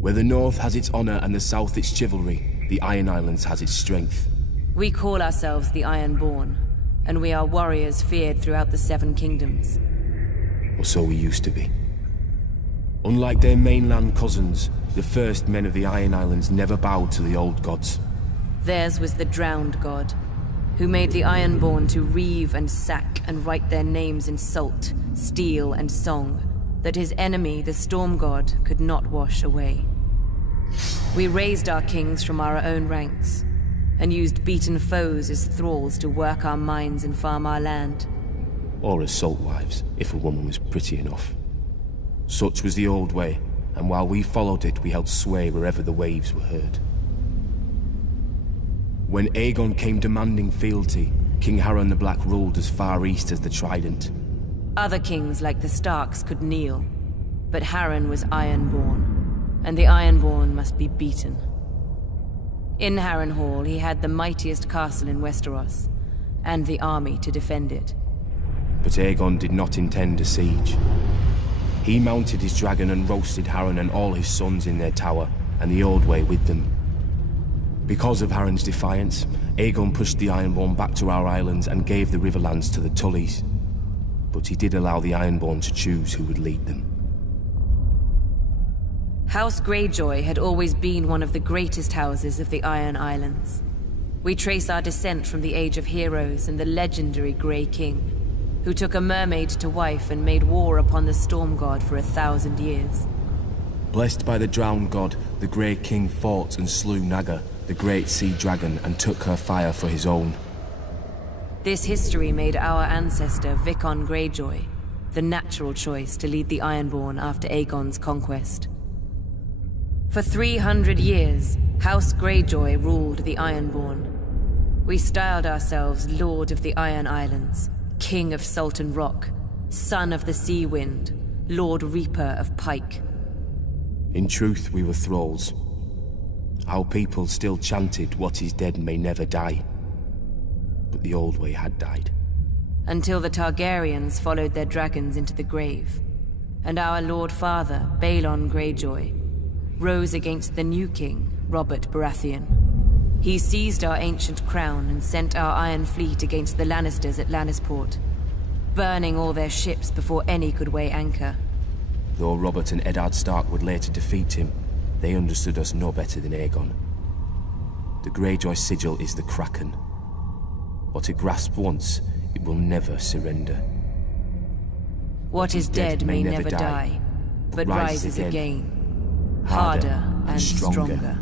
Where the North has its honor and the South its chivalry, the Iron Islands has its strength. We call ourselves the Ironborn, and we are warriors feared throughout the Seven Kingdoms. Or so we used to be. Unlike their mainland cousins, the first men of the Iron Islands never bowed to the old gods. Theirs was the Drowned God, who made the Ironborn to reave and sack and write their names in salt, steel, and song, that his enemy, the Storm God, could not wash away. We raised our kings from our own ranks, and used beaten foes as thralls to work our mines and farm our land. Or as salt wives, if a woman was pretty enough. Such was the old way, and while we followed it, we held sway wherever the waves were heard. When Aegon came demanding fealty, King Harren the Black ruled as far east as the Trident. Other kings like the Starks could kneel, but Harren was Ironborn, and the Ironborn must be beaten. In Harrenhal, he had the mightiest castle in Westeros, and the army to defend it. But Aegon did not intend a siege. He mounted his dragon and roasted Harren and all his sons in their tower, and the Old Way with them. Because of Harren's defiance, Aegon pushed the Ironborn back to our islands and gave the Riverlands to the Tullys. But he did allow the Ironborn to choose who would lead them. House Greyjoy had always been one of the greatest houses of the Iron Islands. We trace our descent from the Age of Heroes and the legendary Grey King, who took a mermaid to wife and made war upon the Storm God for 1,000 years. Blessed by the Drowned God, the Grey King fought and slew Naga, the great sea dragon, and took her fire for his own. This history made our ancestor Vicon Greyjoy the natural choice to lead the Ironborn after Aegon's conquest. For 300 years, House Greyjoy ruled the Ironborn. We styled ourselves Lord of the Iron Islands, King of Salt and Rock, Son of the Sea Wind, Lord Reaper of Pike. In truth, we were thralls. Our people still chanted, "What is dead may never die." But the Old Way had died. Until the Targaryens followed their dragons into the grave, and our Lord Father, Balon Greyjoy, rose against the new king, Robert Baratheon. He seized our ancient crown and sent our Iron Fleet against the Lannisters at Lannisport, burning all their ships before any could weigh anchor. Though Robert and Eddard Stark would later defeat him, they understood us no better than Aegon. The Greyjoy sigil is the Kraken. What it grasped once, it will never surrender. What is dead may never die, but rises again, harder and stronger.